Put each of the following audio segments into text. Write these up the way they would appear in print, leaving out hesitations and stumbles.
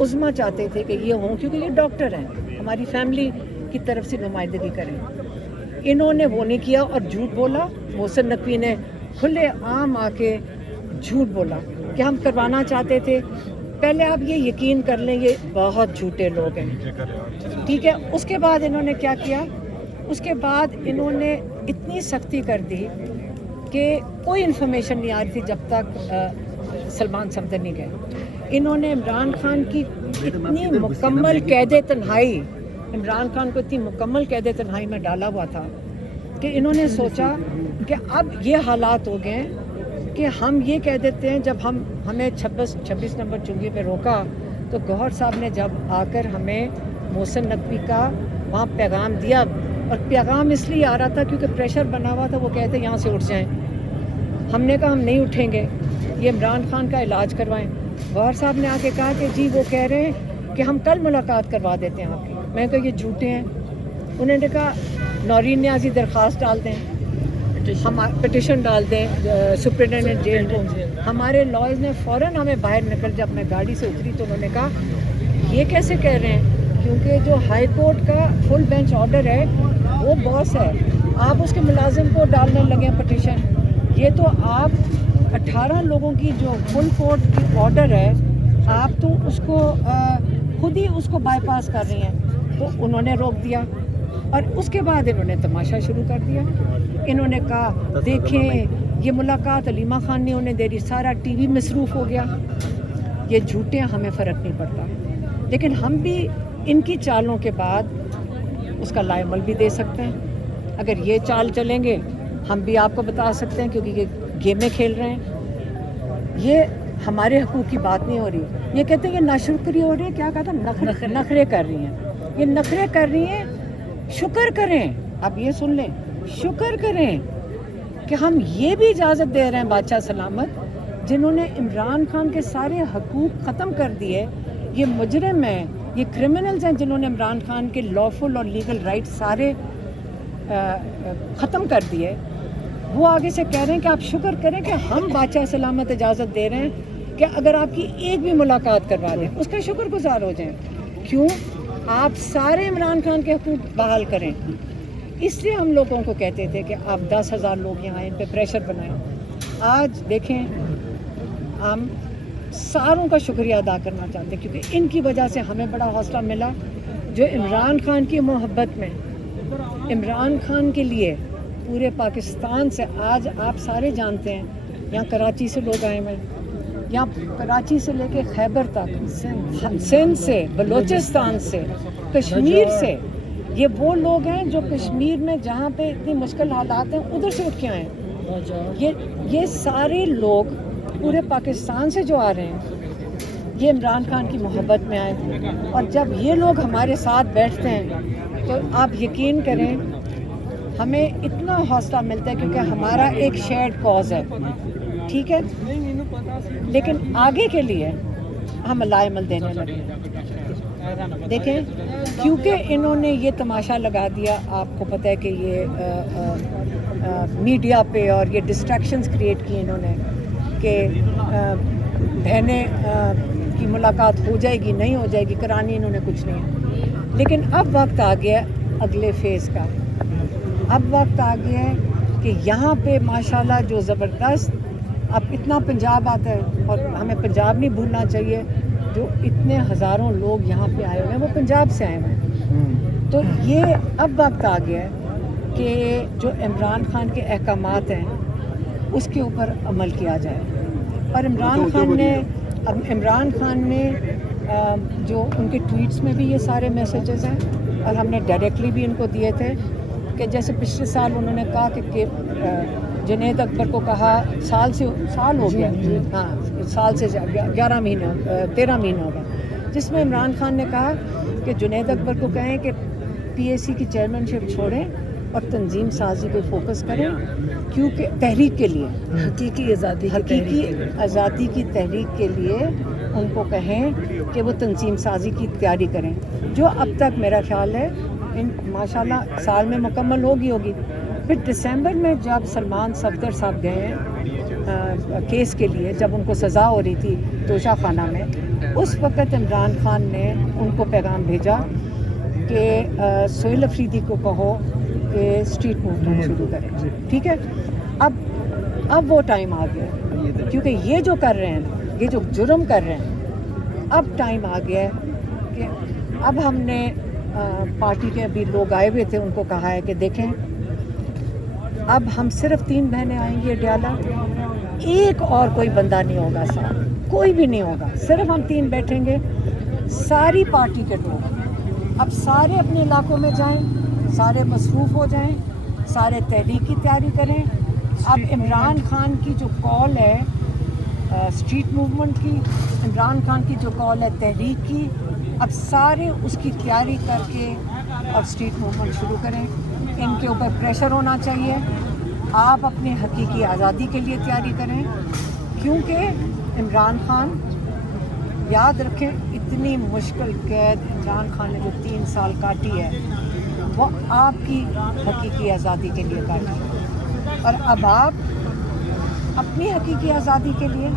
عظمیٰ چاہتے تھے کہ یہ ہوں کیونکہ یہ ڈاکٹر ہیں, ہماری فیملی کی طرف سے نمائندگی کریں. انہوں نے وہ نہیں کیا اور جھوٹ بولا. محسن نقوی نے کھلے عام آ کے جھوٹ بولا کہ ہم کروانا چاہتے تھے. پہلے آپ یہ یقین کر لیں یہ بہت جھوٹے لوگ ہیں, ٹھیک ہے. اس کے بعد انہوں نے کیا کیا, اس کے بعد انہوں نے اتنی سختی کر دی کہ کوئی انفارمیشن نہیں آ رہی تھی جب تک سلمان صفدر نہیں گئے. انہوں نے عمران خان کی اتنی مکمل قید تنہائی, عمران خان کو اتنی مکمل قید تنہائی میں ڈالا ہوا تھا کہ انہوں نے سوچا کہ اب یہ حالات ہو گئے ہیں کہ ہم یہ کہہ دیتے ہیں. جب ہمیں 26 نمبر چنگی پہ روکا تو گوہر صاحب نے جب آ کر ہمیں محسن نقوی کا وہاں پیغام دیا, اور پیغام اس لیے آ رہا تھا کیونکہ پریشر بنا ہوا تھا, وہ کہتے یہاں سے اٹھ جائیں. ہم نے کہا ہم نہیں اٹھیں گے, یہ عمران خان کا علاج کروائیں. گوہر صاحب نے آ کے کہا کہ جی وہ کہہ رہے ہیں کہ ہم کل ملاقات کروا دیتے ہیں آپ کی. میں نے کہا یہ جھوٹے ہیں. انہوں نے کہا نورین نیازی درخواست ڈال دیں, ہم پٹیشن ڈال دیں سپرنٹینڈنٹ جیل کو. ہمارے لائرز نے فوراً ہمیں باہر نکل, جب میں گاڑی سے اتری تو انہوں نے کہا یہ کیسے کہہ رہے ہیں, کیونکہ جو ہائی کورٹ کا فل بینچ آرڈر ہے وہ باس ہے, آپ اس کے ملازم کو ڈالنے لگے پٹیشن. یہ تو آپ 18 لوگوں کی جو فل کورٹ کی آرڈر ہے, آپ تو اس کو خود ہی اس کو بائی پاس کر رہی ہیں. تو انہوں نے روک دیا, اور اس کے بعد انہوں نے تماشا شروع کر دیا. انہوں نے کہا دیکھیں یہ ملاقات علیمہ خان نے انہیں دے دی, سارا ٹی وی مصروف ہو گیا. یہ جھوٹے, ہمیں فرق نہیں پڑتا, لیکن ہم بھی ان کی چالوں کے بعد اس کا لائے عمل بھی دے سکتے ہیں. اگر یہ چال چلیں گے ہم بھی آپ کو بتا سکتے ہیں, کیونکہ یہ گیمیں کھیل رہے ہیں. یہ ہمارے حقوق کی بات نہیں ہو رہی. یہ کہتے ہیں یہ ناشکری ہو رہی ہے, کیا کہا تھا, نخرے کر رہی ہیں. یہ نخرے کر رہی ہیں, شکر کریں. اب یہ سن لیں, شکر کریں کہ ہم یہ بھی اجازت دے رہے ہیں بادشاہ سلامت, جنہوں نے عمران خان کے سارے حقوق ختم کر دیے. یہ مجرم ہیں, یہ کرمنلز ہیں جنہوں نے عمران خان کے لافل اور لیگل رائٹ سارے ختم کر دیے. وہ آگے سے کہہ رہے ہیں کہ آپ شکر کریں کہ ہم بادشاہ سلامت اجازت دے رہے ہیں کہ اگر آپ کی ایک بھی ملاقات کروا دیں اس کا شکر گزار ہو جائیں. کیوں؟ آپ سارے عمران خان کے حقوق بحال کریں. اس لیے ہم لوگوں کو کہتے تھے کہ آپ 10,000 لوگ یہاں ان پہ پریشر بنائیں. آج دیکھیں ہم ساروں کا شکریہ ادا کرنا چاہتے ہیں, کیونکہ ان کی وجہ سے ہمیں بڑا حوصلہ ملا. جو عمران خان کی محبت میں, عمران خان کے لیے پورے پاکستان سے, آج آپ سارے جانتے ہیں یہاں کراچی سے لوگ آئے ہوئے ہیں, یہاں کراچی سے لے کے خیبر تک, سندھ سے, بلوچستان سے, کشمیر سے. یہ وہ لوگ ہیں جو کشمیر میں جہاں پہ اتنی مشکل حالات ہیں ادھر سے اٹھ کے آئے ہیں. یہ سارے لوگ پورے پاکستان سے جو آ رہے ہیں یہ عمران خان کی محبت میں آئے. اور جب یہ لوگ ہمارے ساتھ بیٹھتے ہیں تو آپ یقین کریں ہمیں اتنا حوصلہ ملتا ہے, کیونکہ ہمارا ایک شیئرڈ کاز ہے, ٹھیک ہے. لیکن آگے کے لیے ہم لائے عمل دینے لگے. دیکھیں کیونکہ انہوں نے یہ تماشا لگا دیا, آپ کو پتہ ہے کہ یہ میڈیا پہ اور یہ ڈسٹریکشنز کریٹ کی انہوں نے کہ بہنیں کی ملاقات ہو جائے گی نہیں ہو جائے گی, کرانی انہوں نے کچھ نہیں. لیکن اب وقت آ گیا اگلے فیز کا. اب وقت آ گیا ہے کہ یہاں پہ ماشاءاللہ جو زبردست, اب اتنا پنجاب آتا ہے, اور ہمیں پنجاب نہیں بھولنا چاہیے. جو اتنے ہزاروں لوگ یہاں پہ آئے ہوئے ہیں وہ پنجاب سے آئے ہوئے ہیں. تو یہ اب وقت آ گیا ہے کہ جو عمران خان کے احکامات ہیں اس کے اوپر عمل کیا جائے. اور عمران خان نے جو ان کے ٹویٹس میں بھی یہ سارے میسیجز ہیں, اور ہم نے ڈائریکٹلی بھی ان کو دیے تھے کہ جیسے پچھلے سال انہوں نے کہا کہ جنید اکبر کو کہا, سال ہو گیا, ہاں سال سے 13 مہینہ ہو گیا, جس میں عمران خان نے کہا کہ جنید اکبر کو کہیں کہ پی اے سی کی چیئرمین شپ چھوڑیں اور تنظیم سازی پہ فوکس کریں, کیونکہ تحریک کے لیے, حقیقی آزادی کی تحریک کے لیے ان کو کہیں کہ وہ تنظیم سازی کی تیاری کریں, جو اب تک میرا خیال ہے ماشاءاللہ سال میں مکمل ہوگی. پھر دسمبر میں جب سلمان صفدر صاحب گئے کیس کے لیے, جب ان کو سزا ہو رہی تھی توشہ خانہ میں, उस वक़्त इमरान खान ने उनको पैगाम भेजा कि सोहेल अफरीदी को कहो कि स्ट्रीट मूवमेंट शुरू करें, ठीक है। अब वो टाइम आ गया, क्योंकि ये जो कर रहे हैं, ये जो जुर्म कर रहे हैं, अब टाइम आ गया है कि अब हमने पार्टी के अभी लोग आए हुए थे, उनको कहा है कि देखें अब हम सिर्फ 3 बहनें आएंगी अडयाला, एक और कोई बंदा नहीं होगा साथ, कोई भी नहीं होगा, सिर्फ हम 3 बैठेंगे। सारी पार्टी के लोग अब सारे अपने इलाकों में जाएं, सारे मसरूफ़ हो जाएं, सारे तहरीक की तैयारी करें। अब इमरान खान की जो कॉल है स्ट्रीट मूवमेंट की, इमरान खान की जो कॉल है तहरीक की, अब सारे उसकी तैयारी करके अब स्ट्रीट मूवमेंट शुरू करें। इनके ऊपर प्रेशर होना चाहिए, आप अपनी हकीकी आज़ादी के लिए तैयारी करें, क्योंकि इमरान खान याद रखें इतनी मुश्किल कैद इमरान खान ने जो 3 साल काटी है वो आपकी हकीकी आज़ादी के लिए काटी है, और अब आप अपनी हकीकी आज़ादी के लिए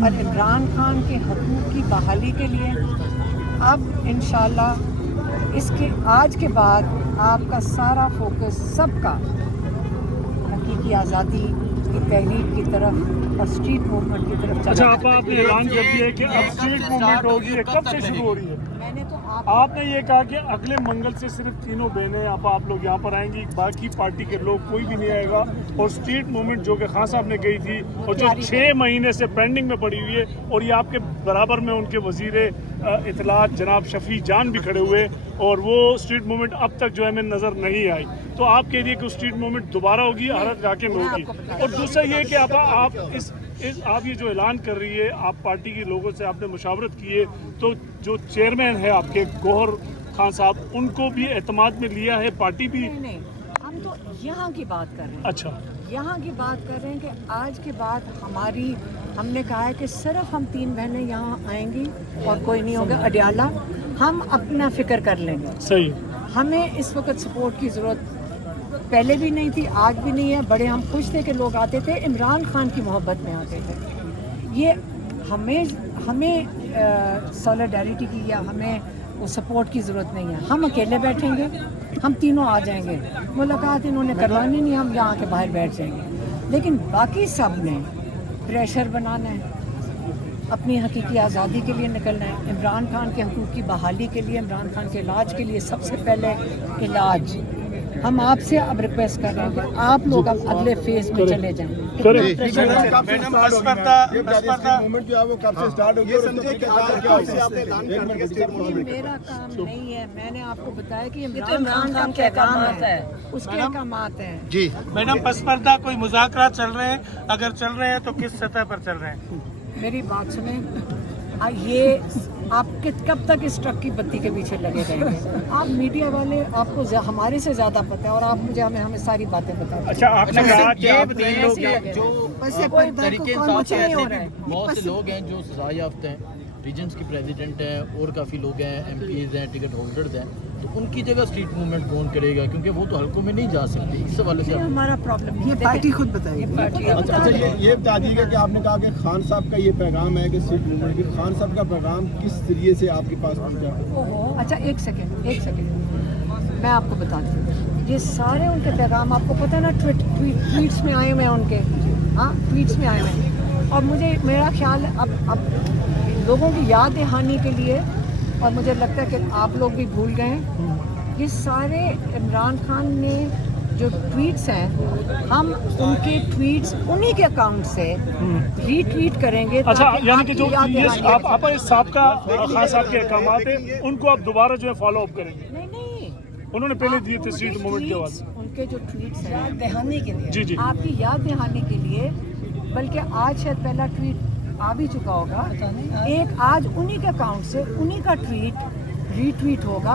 और इमरान खान के हकूक़ की बहाली के लिए अब इंशाअल्लाह इसके आज के बाद आपका सारा फोकस सबका हकीकी आज़ादी की तहरीक की तरफ और स्ट्रीट मूवमेंट की तरफ अच्छा, आपने ऐलान कर दिया है कि अब स्ट्रीट मूवमेंट होगी, कब से शुरू हो रही है? मैंने तो आपने ये कहा कि अगले मंगल से सिर्फ 3 बहनें आप लोग यहाँ पर आएंगी, बाकी पार्टी के लोग कोई भी नहीं आएगा, और स्ट्रीट मूवमेंट जो कि खान साहब ने गई थी और जो 6 महीने से पेंडिंग में पड़ी हुई है, और ये आपके बराबर में उनके वजीर इत्तलात जनाब शफी जान भी खड़े हुए, और वो स्ट्रीट मूवमेंट अब तक जो है हमें नज़र नहीं आई। तो आप कह रही है कि स्ट्रीट मूवमेंट दोबारा होगी, हर इलाके में होगी। और दूसरा ये कि आप आप ये जो ऐलान कर रही है, आप पार्टी के लोगों से आपने मुशावरत की है, तो जो चेयरमैन है आपके गौहर खान साहब, उनको भी एतमाद में लिया है पार्टी भी? नहीं, हम तो यहाँ की बात कर रहे हैं। अच्छा, यहाँ की बात कर रहे हैं कि आज के बाद हमने कहा है कि सिर्फ हम 3 बहनें यहाँ आएंगी और कोई नहीं होगा अडयाला, हम अपना फिक्र कर लेंगे। सही। हमें इस वक्त सपोर्ट की ज़रूरत पहले भी नहीं थी, आज भी नहीं है। बड़े हम खुश थे कि लोग आते थे, इमरान खान की मोहब्बत में आते थे। ये हमें सॉलिडारिटी की या हमें वो सपोर्ट की ज़रूरत नहीं है। हम अकेले बैठेंगे, हम तीनों आ जाएंगे, मुलाकात इन्होंने करवानी नहीं, हम यहाँ के बाहर बैठ जाएंगे। लेकिन बाकी सब ने प्रेशर बनाना है, अपनी हकीकी आज़ादी के लिए निकलना है, इमरान खान के हकूक़ की बहाली के लिए, इमरान खान के इलाज के लिए। सबसे पहले इलाज हम आपसे अब रिक्वेस्ट कर रहे हैं कि आप लोग अब अगले फेज में चले जाएं। मेरा काम नहीं है, मैंने आपको बताया कि इमरान खान का काम है, उसके अहकामात हैं। जी मैडम, पसपर्दा कोई मुज़ाकरा चल रहे हैं? अगर चल रहे हैं तो किस सतह पर चल रहे हैं? मेरी बात सुने, ये आप कब तक इस ट्रक की बत्ती के पीछे लगे रहेंगे? आप मीडिया वाले, आपको हमारे से ज़्यादा पता है, और आप मुझे हमें सारी बातें बताएं। अच्छा, आपने कहा कि आप जो कोई तरीके बहुत से लोग हैं जो सजा याफ्ता हैं, रीजन्स के प्रेसिडेंट हैं और काफ़ी लोग हैं, MPs हैं, टिकट होल्डर्स हैं, तो उनकी जगह स्ट्रीट मूवमेंट कौन करेगा? क्योंकि वो तो हल्कों में नहीं जा सकते। इस हवाले से हमारा प्रॉब्लम ये पार्टी खुद बताएगी। अच्छा, ये बता दीजिएगा कि आपने कहा कि खान साहब का ये पैगाम है कि स्ट्रीट मूवमेंट की, खान साहब का पैगाम किस जरिए से आपके पास पहुंचा? अच्छा, एक सेकेंड मैं आपको बताती हूँ। ये सारे उनके पैगाम आपको पता है ना, ट्वीट्स में आए हुए हैं उनके, हाँ ट्वीट्स में आए हुए हैं। और मुझे मेरा ख्याल अब लोगों की याद दहानी के लिए, और मुझे लगता है कि आप लोग भी भूल गए हैं, ये सारे इमरान खान ने जो ट्वीट्स हैं, हम उनके ट्वीट्स उन्हीं के अकाउंट से रीट्वीट करेंगे। अच्छा, यानी कि जो ये आप साबका खान साहब के अहकामात हैं, उनको आप दोबारा जो है फॉलो अप करेंगे? नहीं, उन्होंने पहले दिए थे स्ट्रीट मूवमेंट के बाद। उनके जो ट्वीट्स हैं याद दहानी के लिए, जी, आपकी याद दहानी के लिए, बल्कि आज शायद पहला ट्वीट आ भी चुका होगा, एक आज उन्हीं के अकाउंट से उन्हीं का ट्वीट रीट्वीट होगा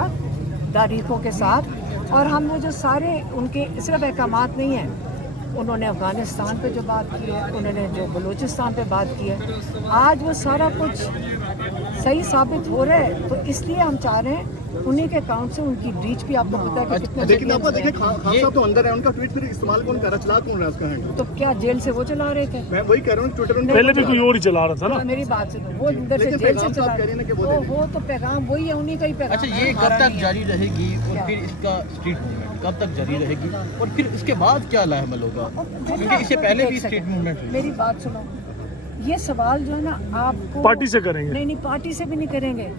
तारीखों के साथ। और हम वो जो सारे उनके सिर्फ अहकामात नहीं हैं, उन्होंने अफ़गानिस्तान पे जो बात की है, उन्होंने जो बलूचिस्तान पे बात की है, आज वो सारा कुछ सही साबित हो रहा है, तो इसलिए हम चाह रहे हैं उन्हीं के अकाउंट से उनकी रीच भी आपको पता है कि कितने लेकिन आपको millions देखिए खान साहब तो अंदर है, उनका ट्वीट फिर इस्तेमाल कौन कर रहा, चला कौन रहा है उसका हैंडल? तो क्या जेल से वो चला रहे थे? मैं वही कह रहा हूँ, ट्विटर उनका पहले भी कोई और ही चला रहा था ना। मेरी बात सुनो, वो अंदर से लेकिन जेल से पैगाम तो चला आप कह रही हैं ना कि वो वो दे दें। वो तो पैगाम वही है, उन्हीं का ही पैगाम। अच्छा, ये कब तक जारी रहेगी और फिर इसका स्ट्रीट मूवमेंट कब तक जारी रहेगी और फिर इसके बाद क्या लाहमल होगा, क्योंकि इससे पहले भी स्ट्रीट मूवमेंट हुई। मेरी बात सुनो, ये सवाल जो है ना आपको पार्टी से करेंगे। नहीं पार्टी से भी नहीं करेंगे।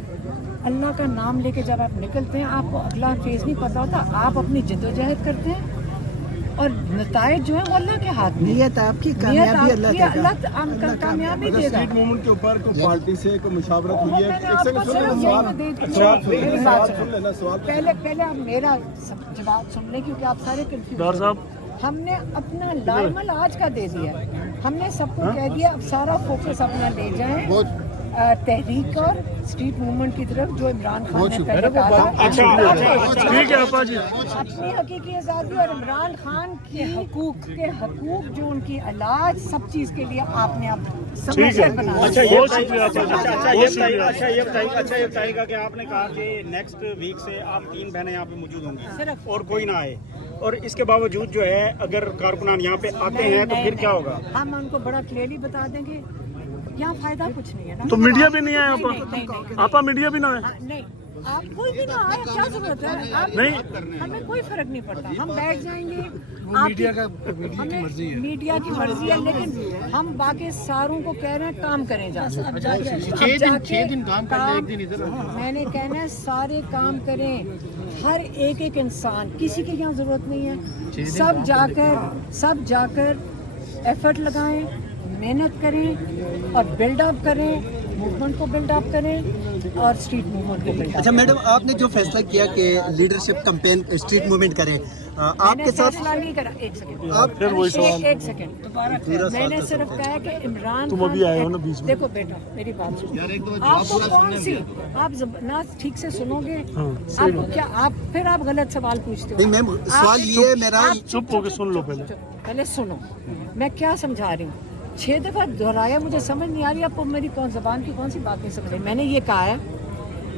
अल्लाह का नाम लेके जब आप निकलते हैं, आपको अगला फेज नहीं पता होता, आप अपनी जद्दोजहद करते हैं और नतायज जो है वो अल्लाह के हाथ में। नियत आपकी, कामयाबी अल्लाह देगा। अल्लाह कामयाबी देगा। स्ट्रीट मूवमेंट के ऊपर कोई पार्टी से कोई मुशावरत हुई है? मैंने एक आपको सेकंड सुन सिर्फ लेना, यही सवाल सवाल मेरी बात सुन सुनो। लेना, सवाल पहले आप मेरा जवाब सुन लें, क्योंकि आप सारे कंफ्यूज डॉक्टर साहब, हमने अपना लाइमल आज का दे दिया, हमने सबको कह दिया अब सारा फोकस अपना ले जाएं तहरीक और स्ट्रीट मूवमेंट की तरफ, जो इमरान खान ने पहले कहा था। अच्छा ठीक है आपा जी। अपनी हकीकी आज़ादी और इमरान खान के हकूक जो उनकी इलाज सब चीज़ के लिए आपने आप ठीक समझ है, बना अच्छा बहुत शुक्रिया आपा जी, बहुत शुक्रिया। ये बताइएगा कि आपने कहा कि नेक्स्ट वीक से आप 3 बहनें यहाँ पे मौजूद होंगी सिर्फ। और कोई ना आए, और इसके बावजूद जो है अगर कारकुनान यहाँ पे आते हैं तो फिर क्या होगा? हम उनको बड़ा क्लियरली बता देंगे, यहाँ फायदा कुछ नहीं है ना। तो मीडिया भी नहीं आया नहीं, आपा, आपा मीडिया भी ना आए? नहीं, आप कोई भी ना आए, क्या जरूरत है? आप नहीं। हमें कोई फर्क नहीं पड़ता, हम बैठ जाएंगे। मीडिया की मर्जी है, मीडिया की मर्जी है, लेकिन हम बाकी सारों को कह रहे हैं काम करें जाके। अब जाके 6 दिन काम करना, एक दिन इधर। मैंने कहना है सारे काम करें, हर एक इंसान, किसी की यहाँ जरूरत नहीं है। सब जाकर एफर्ट लगाएं, मेहनत करें और बिल्डअप करें, मूवमेंट को बिल्डअप करें और स्ट्रीट मूवमेंट को बिल्डअप। अच्छा मैडम, आपने जो फैसला किया कि लीडरशिप कैंपेन स्ट्रीट मूवमेंट करें, आपके साथ फैसला नहीं करा। एक सेकंड, आप फिर वही सवाल। एक सेकंड दोबारा। मैंने सिर्फ कहा है कि इमरान तुम अभी आए हो ना बीच में। देखो बेटा, मेरी बात सुनो। आपको कौन सी, आप ना ठीक से सुनोगे, आपको क्या, आप गलत सवाल पूछते हो। नहीं मैम, सवाल ये है मेरा। चुप होके सुन लो पहले सुनो, मैं क्या समझा रही हूँ। 6 दफ़ा दोहराया, मुझे समझ नहीं आ रही आपको मेरी ज़बान की कौन सी बात नहीं समझ रही। मैंने ये कहा है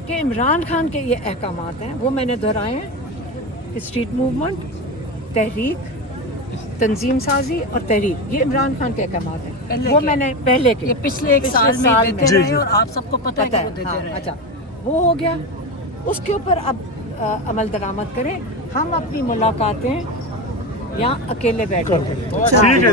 कि इमरान खान के ये अहकामात हैं, वो मैंने दोहराए हैं कि स्ट्रीट मूवमेंट, तहरीक, तंजीम साजी और तहरीक, ये इमरान खान के अहकामात हैं। वो मैंने पहले के पिछले एक साल में देते रहे और आप सबको पता है कि वो देते रहे। अच्छा, वो हो गया, उसके ऊपर अब अमल दरामद करें। हम अपनी मुलाकातें यहाँ अकेले बैठ कर ठीक है।